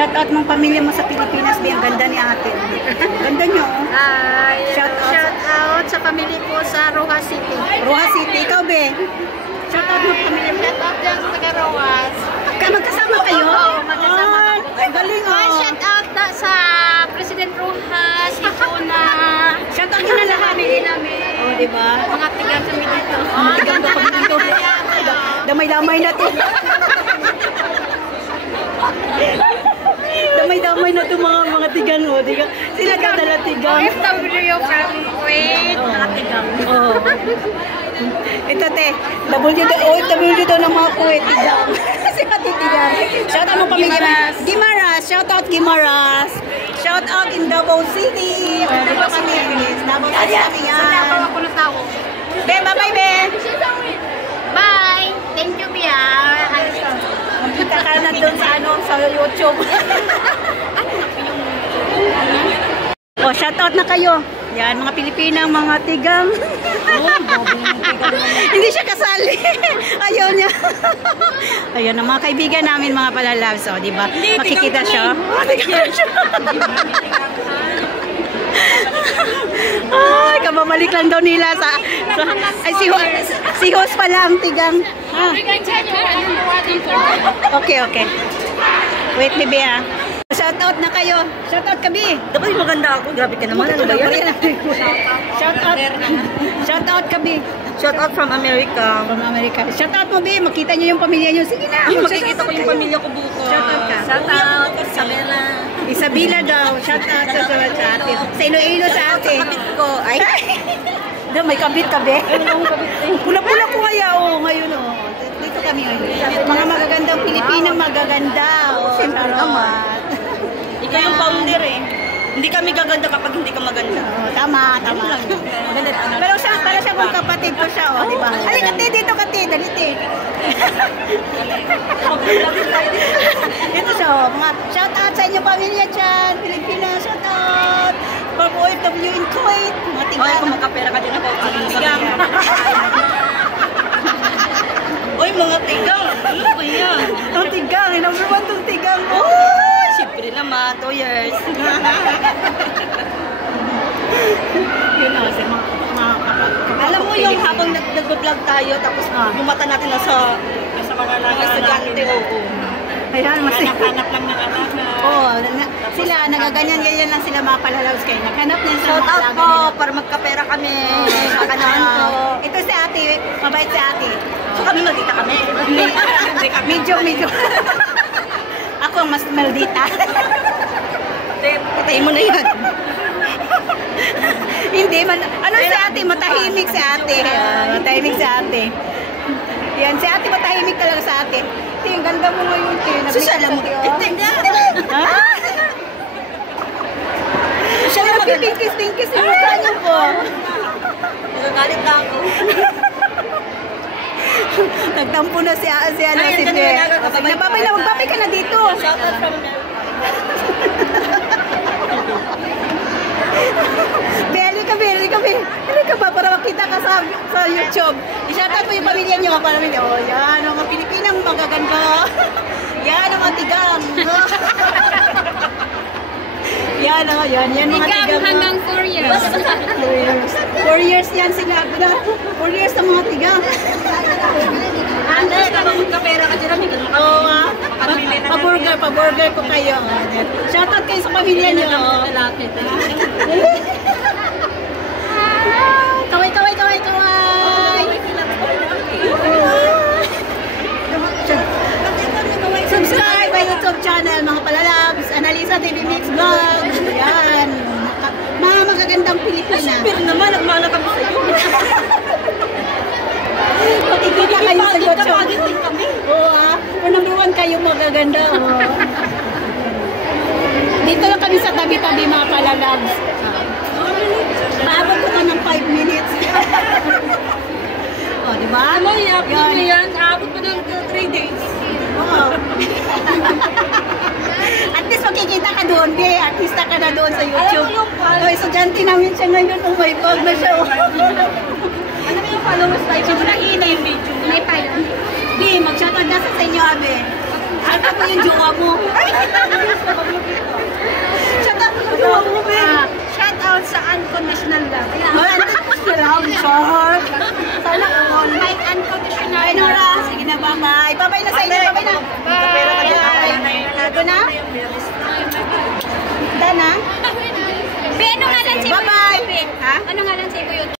Shout out mong pamilya mo sa Pilipinas, Be. Ang ganda ni ate. Ganda nyo. Hi. Shout out sa pamilya ko sa Rojas City. Rojas City. Ikaw, Be. Shout out mong pamilya mo. Shout out dyan sa taga Rojas. Magkasama kayo? Oo, magkasama. Ay, galing Shout out sa President Rojas, Ipona. Shout out na lahat. Family namin. Oh, diba? Mga tigang kami dito. Tigang kami dito. Damay-damay na to. Damay-damay na to mga tigang mo. Sila ka dala tigang. OFW from Kuwait. Mga tigang. Oo. Ito te, OFW daw ng mga Kuwait. Tigang. Sila titigang. Shout out mo pamilya. Gimaras. Shout out Gimaras. Shout out in Davao City. Diba kami? Davao City kami yan. Sa Davao ako na tao. Be, bye-bye, Be. Bye. Thank you, Bia. Magkita ka na doon sa YouTube. Oh, shoutout na kayo. Yan, mga Pilipinang, mga tigang. Hindi siya kasali. Ayaw niya. Ayun, ang mga kaibigan namin, mga palalabs. O, diba? Makikita siya. Ay, kababalik lang daw nila sa ay, si host pa lang, tigang. Okay. Wait, baby, ah. Shoutout na kayo. Shoutout ka, Bi. Dapat maganda ako. Grabe ka naman. Ano ba yan? Shoutout ka, Bi. Shoutout from America. From America. Shoutout mo, Bi. Makita niyo yung pamilya niyo. Sige na. Makikita ko yung pamilya ko buko. Shoutout ka. Shoutout. Isabela. Isabela daw. Shoutout sa ate. Sa Iloilo sa ate. Kapit ko. Ay. Daw, may kabit ka, Be. Pula-pula ko kaya, ngayon, Dito kami ngayon. Mga magagandang Pilipinang magaganda. Siyempre naman. Ikaw yung founder eh. Hindi kami gaganda kapag hindi ka maganda. Tama. Maganda. Pero para siya kung kapatid ko siya, diba? Halika, dito ka, dalite. Dito siya, mga shout out sa inyong pamilya dyan. Pilipinas, shout out. From OFW in Kuwait. Mga tigang. Oy, kung magkapera ka din ako. Tigang. Oy, mga tigang. Ano ba yan? Ang tigang. Number 1 tong tigang. Oh, siyempre naman. 2 years. Yun o, sa mga alam mo yung habang nag-vlog tayo, tapos yung mata natin nasa mga estudyante. Ayan, mas hanap lang ng anak. Sila, nagaganyan-ganyan lang sila mga palalabs kayo. Naghanap na sa shout mga out alaga po, nila. para magkapera kami. Makanahan ko. Ito si ate, mabait si ate. So kami maldita kami. Medyo. Ako ang mas maldita. Patayin mo na yan. Hindi, ano si ate? Matahimik si ate. Matahimik si ate. Yan, si ate matahimik talaga sa ate. Ang ganda mo ngayon, Susala mo. Ito nga. Siya na magpipingkis-pingkis yung mukha niyo po. Nagagalit na ako. Nagtampo na si Be. Magbabay ka na dito. Shout out from Beli ka ba para makita ka sa YouTube? I-shout out mo yung pamilya niyo. Yan, ang mga Pilipinang magaganda. Yan, ang mga tigang. Yan mga tigang. Hanggang 4 years. 4 years yan sila. 4 years ang mga tigang. Ano, kapag magkapera ka dyan, may ganun kami. Oo nga. Pa-burger ko kayo. Shout out kayo sa pamilya niyo. Kaway. Subscribe my YouTube channel, mga palalabs, Analisa TV Mix Vlog. Yan. Mga magagandang Pilipina. Siyempre naman, nagmana kami sa iyo. Makikita kayo sa YouTube. Pagin kami. Oo For number 1 kayo magaganda. Dito lang kami sa tabi-tabi, mga palalabs. Maabot ko na ng 5 minutes. Diba? Ano yan? Aabot pa ng 3 days. At least makikita ka doon, Be. Artista ka na doon sa YouTube. Estudyante namin siya ngayon. May vlog na siya. Ano ba yung followers tayo? Sobrang ina yung video. May pilot. Be, mag-shoutout na sa inyo, Abe. Shout out mo yung jowa mo. Shout out mo yung jowa mo, be. Shout out sa unconditional love. Ay, love, short. Sana all. My unconditional Ay, Nora. Sige na, bye-bye. Bye-bye na sa inyo. Bye-bye na. Bye. Ito na? Dana? Be, ano nga lang si Bye-bye. Ha? Ano nga lang si Kuya?